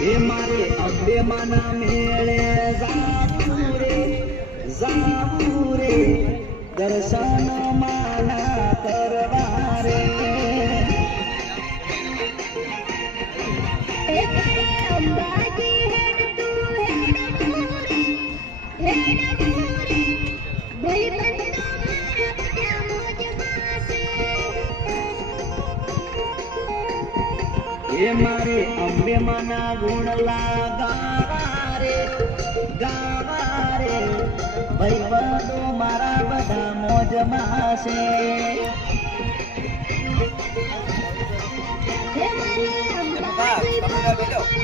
हे मारे अंबे माना मेळे जाऊ रे दर्शन माना करवारे हे मारे अंबे मना गुणला गावारे भैवदो मारा बधा मोज मासे Pak, kamu udah belok?